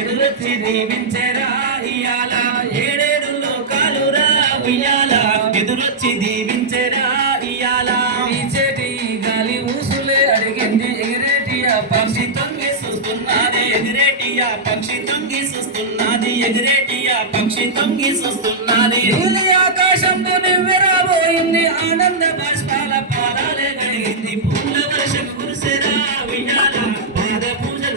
ఎదురొచ్చి దీవించరా ఇయాల. ఏడేడు లోకాలు రా ఉయ్యాల ఎదురొచ్చి దీవించరా ఇయాల. వీచేటి గాలి ఊసులే అడిగింది ఎగిరేటి ఆ పక్షి తొంగి చూస్తున్నది ఎగిరేటి ఆ పక్షి తొంగి చూస్తున్నది ఎగిరేటి ఆ పక్షి తొంగి చూస్తున్నది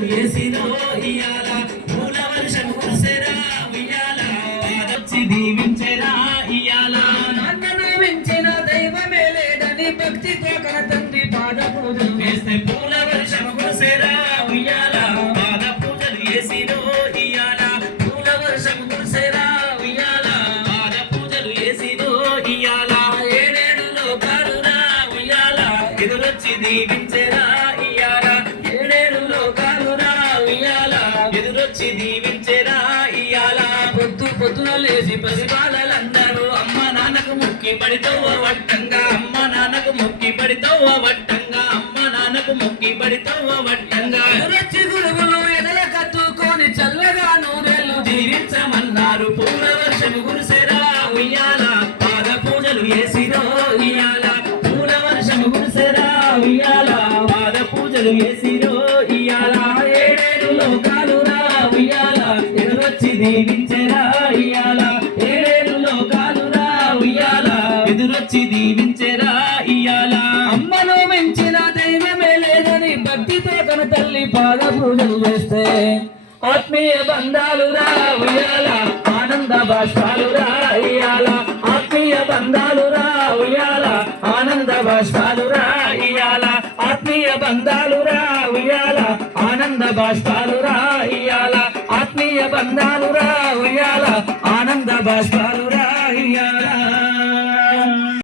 పూజలు చేసిరో ఇయాల పూల వర్షం కురిసెరా ఉయ్యాల పాదొచ్చి దీవించేరా ఇయాల నాన్నను మించిన దైవమే లేదని భక్తితో కన తండ్రి పాద పూజలు వేస్తే పూల వర్షం కురిసెరా ఉయ్యాల పాద పూజలు చేసిరో ఇయాల పూల వర్షం కురిసెరా ఉయ్యాల పాద పూజలు చేసిరో ఇయాల ఏడేడు లోకాలురా ఉయ్యాల ఎదురొచ్చి దీవించెరా ఎదురొచ్చి దీవించెరా ఇయాల పొద్దు పొద్దున లేచి పసిబాలందరూ అమ్మ నాన్నకు ముక్కి పడితోవ వట్టంగా అమ్మ నాన్నకు మొక్కి పడితోవ వట్టంగా అమ్మ నాన్నకు మొక్కి పడితోవ వట్టంగా. ఎదురొచ్చి గురువులు ఎదల కత్తుకొని చల్లగా నూనెలు జీవించమన్నారు. పూల వర్షం గురిసెరా ఉయ్యాల? పాద పూజలు వేసిరో ఇయాల పూల వర్షం గురిసెరా ఉయ్యాల? పాద పూజలు వేసిరో ఇయాల ఏడేడు లోకా ఉయ్యాల? ఎదురొచ్చి ఏడేడు ఉయ్యాల? ఎదురొచ్చి అమ్మను మించిన దైవమే లేదని భక్తితో కన తల్లి పాద పూజలు చేస్తే ఆత్మీయ బంధాలు రాయాల ఉయ్యాల? ఆనంద బాష్పాలు రాయాల ఆత్మీయ బంధాలు రాయాల ఉయ్యాల? ఆనంద బాష్పాలు రాయాల ఆత్మీయ బంధాలు రాయాల ఉయ్యాల? ఆనంద బాష్పాలు రాయాల ఆత్మీయ బంధాలురా ఉయ్యాల ఆనంద బాష్పాలురా ఇయ్యాల